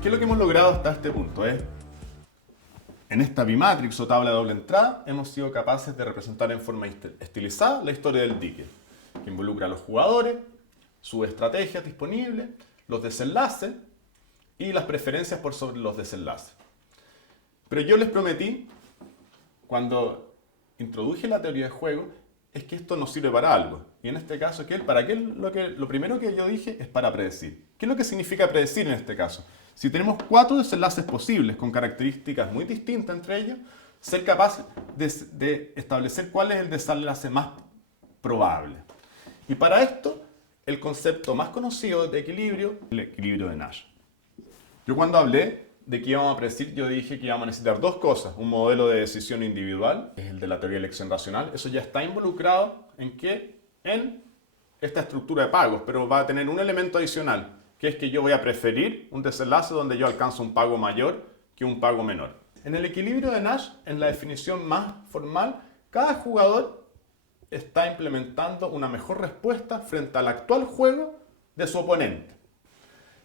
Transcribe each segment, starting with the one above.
¿Qué es lo que hemos logrado hasta este punto? En esta bimatrix o tabla de doble entrada hemos sido capaces de representar en forma estilizada la historia del dique, que involucra a los jugadores, sus estrategias disponibles, los desenlaces y las preferencias por sobre los desenlaces. Pero yo les prometí, cuando introduje la teoría de juego, es que esto nos sirve para algo. Y en este caso, lo primero que yo dije es para predecir. ¿Qué es lo que significa predecir en este caso? Si tenemos 4 desenlaces posibles con características muy distintas entre ellos, ser capaz de establecer cuál es el desenlace más probable. Y para esto, el concepto más conocido de equilibrio es el equilibrio de Nash. Yo cuando hablé de que íbamos a predecir, yo dije que íbamos a necesitar dos cosas. Un modelo de decisión individual, que es el de la teoría de elección racional. Eso ya está involucrado en esta estructura de pagos, pero va a tener un elemento adicional, que es que yo voy a preferir un desenlace donde yo alcanzo un pago mayor que un pago menor. En el equilibrio de Nash, en la definición más formal, cada jugador está implementando una mejor respuesta frente al actual juego de su oponente.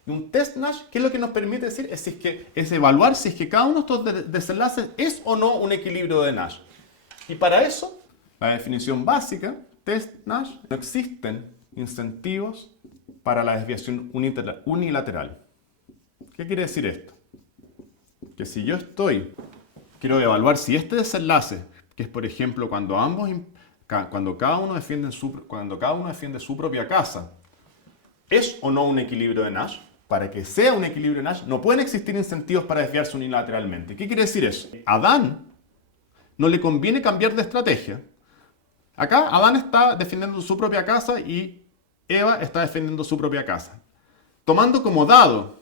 Y un test Nash, ¿qué es lo que nos permite decir? Es evaluar si es que cada uno de estos desenlaces es o no un equilibrio de Nash. Y para eso, la definición básica, test Nash, no existen incentivos para la desviación unilateral. ¿Qué quiere decir esto? Que si yo quiero evaluar si este desenlace, que es por ejemplo cuando cada uno defiende su propia casa, es o no un equilibrio de Nash. Para que sea un equilibrio de Nash, no pueden existir incentivos para desviarse unilateralmente. ¿Qué quiere decir eso? A Adán no le conviene cambiar de estrategia. Acá Adán está defendiendo su propia casa y Eva está defendiendo su propia casa. Tomando como dado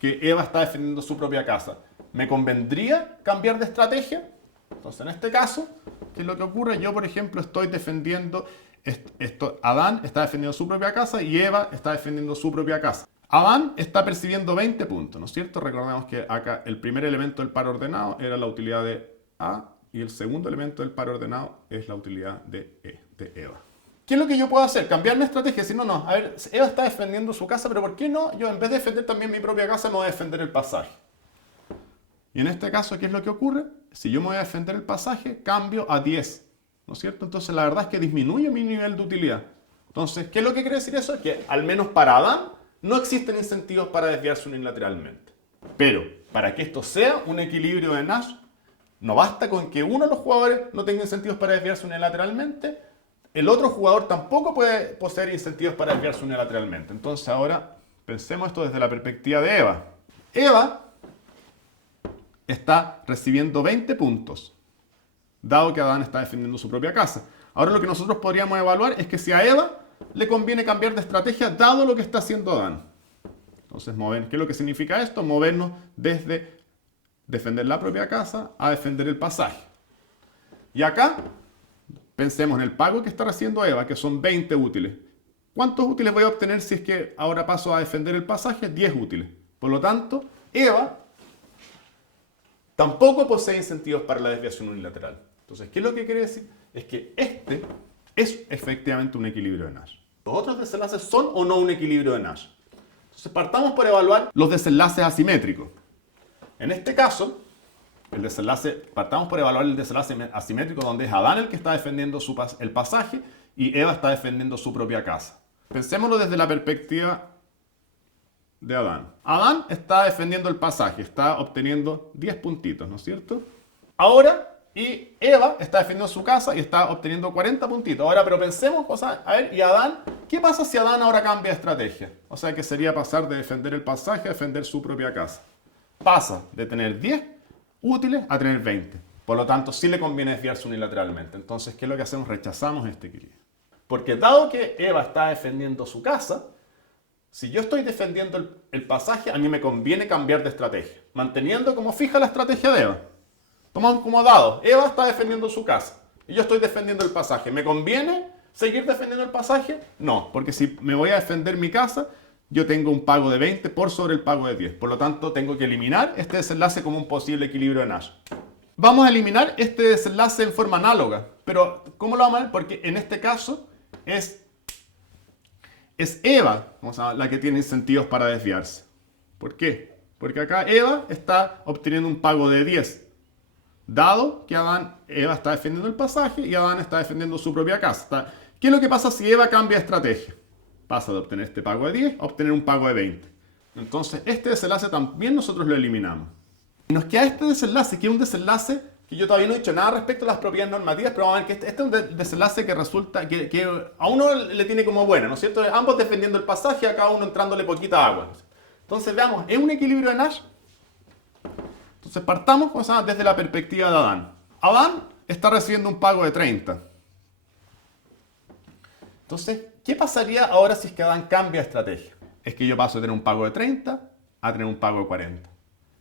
que Eva está defendiendo su propia casa, ¿me convendría cambiar de estrategia? Entonces, en este caso, ¿qué es lo que ocurre? Yo, por ejemplo, estoy defendiendo Adán está defendiendo su propia casa y Eva está defendiendo su propia casa. Adán está percibiendo 20 puntos, ¿no es cierto? Recordemos que acá el primer elemento del par ordenado era la utilidad de A y el segundo elemento del par ordenado es la utilidad de Eva. ¿Qué es lo que yo puedo hacer? Cambiar mi estrategia. Decir, no, a ver, Eva está defendiendo su casa, pero ¿por qué no? Yo en vez de defender también mi propia casa, me voy a defender el pasaje. Y en este caso, ¿qué es lo que ocurre? Si yo me voy a defender el pasaje, cambio a 10, ¿no es cierto? Entonces la verdad es que disminuye mi nivel de utilidad. Entonces, ¿qué es lo que quiere decir eso? Que al menos para Adán no existen incentivos para desviarse unilateralmente. Pero para que esto sea un equilibrio de Nash, no basta con que uno de los jugadores no tenga incentivos para desviarse unilateralmente, el otro jugador tampoco puede poseer incentivos para desviarse unilateralmente. Entonces ahora pensemos esto desde la perspectiva de Eva. Eva está recibiendo 20 puntos, dado que Adán está defendiendo su propia casa. Ahora lo que nosotros podríamos evaluar es que si a Eva le conviene cambiar de estrategia dado lo que está haciendo Adán. Entonces, ¿qué es lo que significa esto? Movernos desde defender la propia casa a defender el pasaje. Y acá, pensemos en el pago que está haciendo Eva, que son 20 útiles. ¿Cuántos útiles voy a obtener si es que ahora paso a defender el pasaje? 10 útiles. Por lo tanto, Eva tampoco posee incentivos para la desviación unilateral. Entonces, ¿qué es lo que quiere decir? Es que este es efectivamente un equilibrio de Nash. ¿Los otros desenlaces son o no un equilibrio de Nash? Entonces, partamos por evaluar los desenlaces asimétricos. En este caso, partamos por evaluar el desenlace asimétrico donde es Adán el que está defendiendo el pasaje y Eva está defendiendo su propia casa. Pensémoslo desde la perspectiva de Adán. Adán está defendiendo el pasaje, está obteniendo 10 puntitos, ¿no es cierto? Y Eva está defendiendo su casa y está obteniendo 40 puntitos. Ahora, pero pensemos, ¿y Adán? ¿Qué pasa si Adán ahora cambia de estrategia? O sea, que sería pasar de defender el pasaje a defender su propia casa. Pasa de tener 10 útiles a tener 20. Por lo tanto, sí le conviene desviarse unilateralmente. Entonces, ¿qué es lo que hacemos? Rechazamos este equilibrio. Porque dado que Eva está defendiendo su casa, si yo estoy defendiendo el pasaje, a mí me conviene cambiar de estrategia, manteniendo como fija la estrategia de Eva. Tomamos como dado, Eva está defendiendo su casa y yo estoy defendiendo el pasaje. ¿Me conviene seguir defendiendo el pasaje? No, porque si me voy a defender mi casa, yo tengo un pago de 20 por sobre el pago de 10. Por lo tanto, tengo que eliminar este desenlace como un posible equilibrio de Nash. Vamos a eliminar este desenlace en forma análoga. Pero, ¿cómo lo vamos a ver? Porque en este caso es Eva la que tiene incentivos para desviarse. ¿Por qué? Porque acá Eva está obteniendo un pago de 10, dado que Eva está defendiendo el pasaje y Adán está defendiendo su propia casa. ¿Qué es lo que pasa si Eva cambia de estrategia? Pasa de obtener este pago de 10 a obtener un pago de 20. Entonces, este desenlace también nosotros lo eliminamos. Y nos queda este desenlace, que es un desenlace que yo todavía no he dicho nada respecto a las propiedades normativas, pero vamos a ver que este es un desenlace que resulta que a uno le tiene como buena, ¿no es cierto? Ambos defendiendo el pasaje, a cada uno entrándole poquita agua. Entonces, veamos, ¿es un equilibrio de Nash? Entonces, partamos desde la perspectiva de Adán. Adán está recibiendo un pago de 30. Entonces, ¿qué pasaría ahora si es que Adán cambia de estrategia? Es que yo paso de tener un pago de 30 a tener un pago de 40.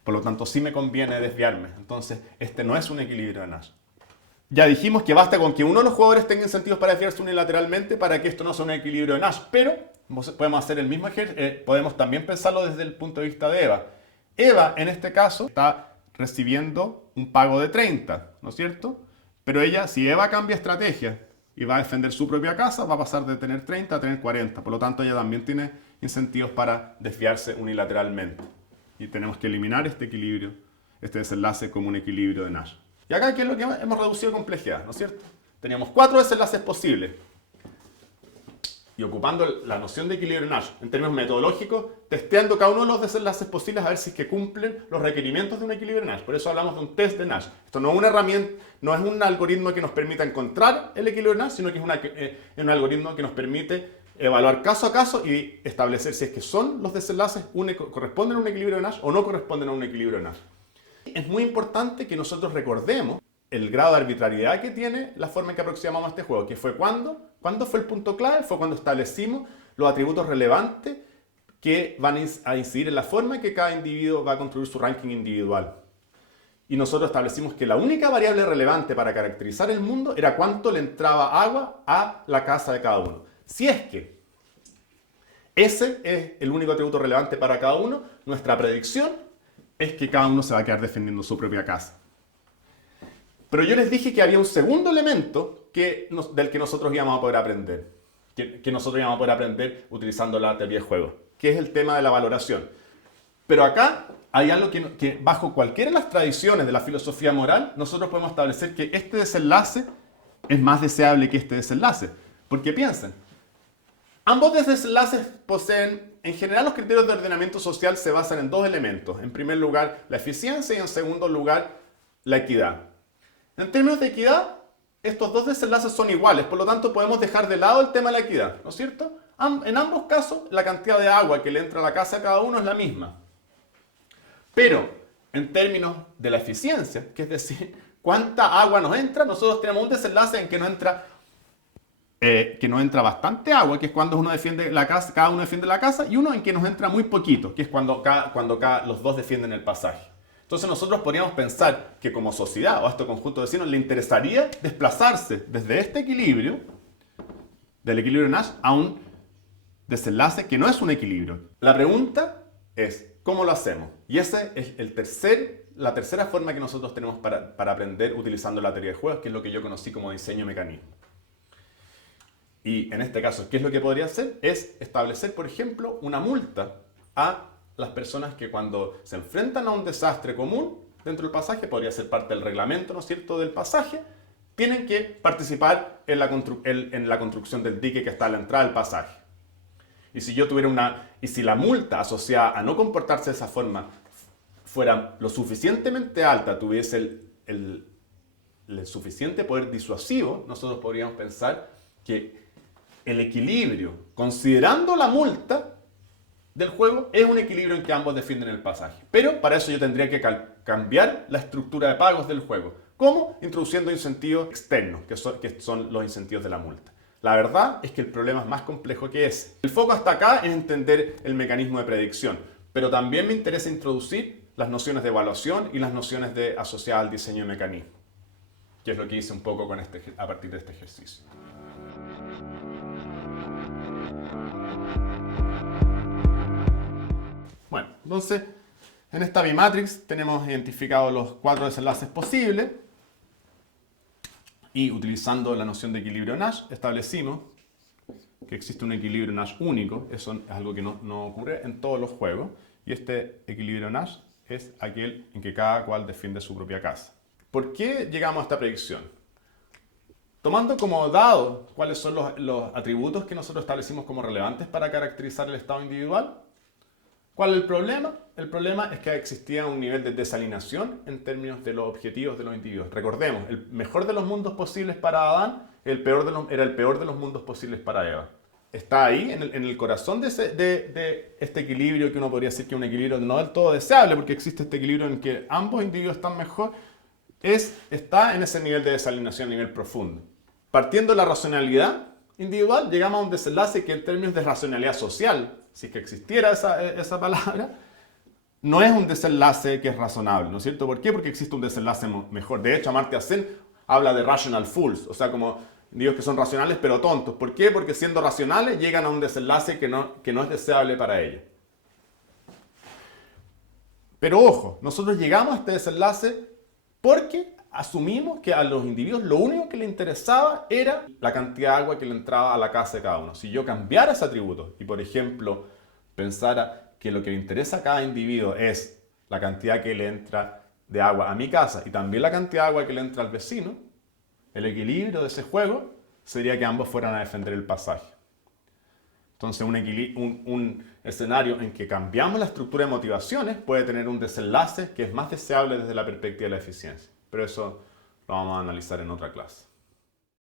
Por lo tanto, sí me conviene desviarme. Entonces, este no es un equilibrio de Nash. Ya dijimos que basta con que uno de los jugadores tenga incentivos para desviarse unilateralmente para que esto no sea un equilibrio de Nash. Pero podemos hacer el mismo ejercicio, podemos también pensarlo desde el punto de vista de Eva. Eva, en este caso, está recibiendo un pago de 30, ¿no es cierto? Pero ella, si Eva cambia estrategia y va a defender su propia casa, va a pasar de tener 30 a tener 40. Por lo tanto, ella también tiene incentivos para desviarse unilateralmente. Y tenemos que eliminar este equilibrio, este desenlace como un equilibrio de Nash. Y acá, ¿qué es lo que hemos reducido complejidad? ¿No es cierto? Teníamos 4 desenlaces posibles. Y ocupando la noción de equilibrio de Nash en términos metodológicos, testeando cada uno de los desenlaces posibles a ver si es que cumplen los requerimientos de un equilibrio de Nash. Por eso hablamos de un test de Nash. Esto no es una herramienta, no es un algoritmo que nos permita encontrar el equilibrio de Nash, sino que es un algoritmo que nos permite evaluar caso a caso y establecer si es que son los desenlaces corresponden a un equilibrio de Nash o no corresponden a un equilibrio de Nash. Es muy importante que nosotros recordemos el grado de arbitrariedad que tiene la forma en que aproximamos a este juego, que fue ¿cuándo fue el punto clave? Fue cuando establecimos los atributos relevantes que van a incidir en la forma en que cada individuo va a construir su ranking individual. Y nosotros establecimos que la única variable relevante para caracterizar el mundo era cuánto le entraba agua a la casa de cada uno. Si es que ese es el único atributo relevante para cada uno, nuestra predicción es que cada uno se va a quedar defendiendo su propia casa. Pero yo les dije que había un segundo elemento del que nosotros íbamos a poder aprender. Que nosotros íbamos a poder aprender utilizando la teoría de juegos, que es el tema de la valoración. Pero acá hay algo que bajo cualquiera de las tradiciones de la filosofía moral, nosotros podemos establecer que este desenlace es más deseable que este desenlace. Porque piensen, ambos desenlaces poseen, en general los criterios de ordenamiento social se basan en 2 elementos. En primer lugar, la eficiencia y en segundo lugar, la equidad. En términos de equidad, estos 2 desenlaces son iguales, por lo tanto podemos dejar de lado el tema de la equidad, ¿no es cierto? En ambos casos, la cantidad de agua que le entra a la casa a cada uno es la misma. Pero, en términos de la eficiencia, que es decir, cuánta agua nos entra, nosotros tenemos un desenlace en que nos entra bastante agua, que es cuando uno defiende la casa, cada uno defiende la casa, y uno en que nos entra muy poquito, que es cuando los dos defienden el pasaje. Entonces nosotros podríamos pensar que como sociedad o a este conjunto de vecinos le interesaría desplazarse desde este equilibrio, del equilibrio Nash, a un desenlace que no es un equilibrio. La pregunta es, ¿cómo lo hacemos? Y esa es la tercera forma que nosotros tenemos para aprender utilizando la teoría de juegos, que es lo que yo conocí como diseño mecanismo. Y en este caso, ¿qué es lo que podría hacer? Es establecer, por ejemplo, una multa a las personas que cuando se enfrentan a un desastre común dentro del pasaje, podría ser parte del reglamento, ¿no es cierto?, del pasaje, tienen que participar en la construcción del dique que está a la entrada del pasaje. Y si yo tuviera si la multa asociada a no comportarse de esa forma fuera lo suficientemente alta, tuviese el suficiente poder disuasivo, nosotros podríamos pensar que el equilibrio, considerando la multa del juego, es un equilibrio en que ambos defienden el pasaje. Pero para eso yo tendría que cambiar la estructura de pagos del juego. ¿Cómo? Introduciendo incentivos externos, que son los incentivos de la multa. La verdad es que el problema es más complejo que ese. El foco hasta acá es entender el mecanismo de predicción, pero también me interesa introducir las nociones de evaluación y las nociones asociadas al diseño de mecanismo, que es lo que hice un poco a partir de este ejercicio. Bueno, entonces, en esta bimatrix tenemos identificados los 4 desenlaces posibles y utilizando la noción de equilibrio Nash establecimos que existe un equilibrio Nash único. Eso es algo que no ocurre en todos los juegos y este equilibrio Nash es aquel en que cada cual defiende su propia casa. ¿Por qué llegamos a esta predicción? Tomando como dado cuáles son los atributos que nosotros establecimos como relevantes para caracterizar el estado individual, ¿cuál es el problema? El problema es que existía un nivel de desalineación en términos de los objetivos de los individuos. Recordemos, el mejor de los mundos posibles para Adán era el peor de los mundos posibles para Eva. Está ahí, en el corazón de este equilibrio, que uno podría decir que es un equilibrio no del todo deseable, porque existe este equilibrio en que ambos individuos están mejor, está en ese nivel de desalineación a nivel profundo. Partiendo de la racionalidad individual, llegamos a un desenlace que en términos de racionalidad social, si es que existiera esa palabra, no es un desenlace que es razonable, ¿no es cierto? ¿Por qué? Porque existe un desenlace mejor. De hecho, Amartya Sen habla de rational fools, o sea, como individuos que son racionales pero tontos. ¿Por qué? Porque siendo racionales llegan a un desenlace que no es deseable para ellos. Pero ojo, nosotros llegamos a este desenlace porque asumimos que a los individuos lo único que les interesaba era la cantidad de agua que le entraba a la casa de cada uno. Si yo cambiara ese atributo y, por ejemplo, pensara que lo que le interesa a cada individuo es la cantidad que le entra de agua a mi casa y también la cantidad de agua que le entra al vecino, el equilibrio de ese juego sería que ambos fueran a defender el pasaje. Entonces, un escenario en que cambiamos la estructura de motivaciones puede tener un desenlace que es más deseable desde la perspectiva de la eficiencia. Pero eso lo vamos a analizar en otra clase.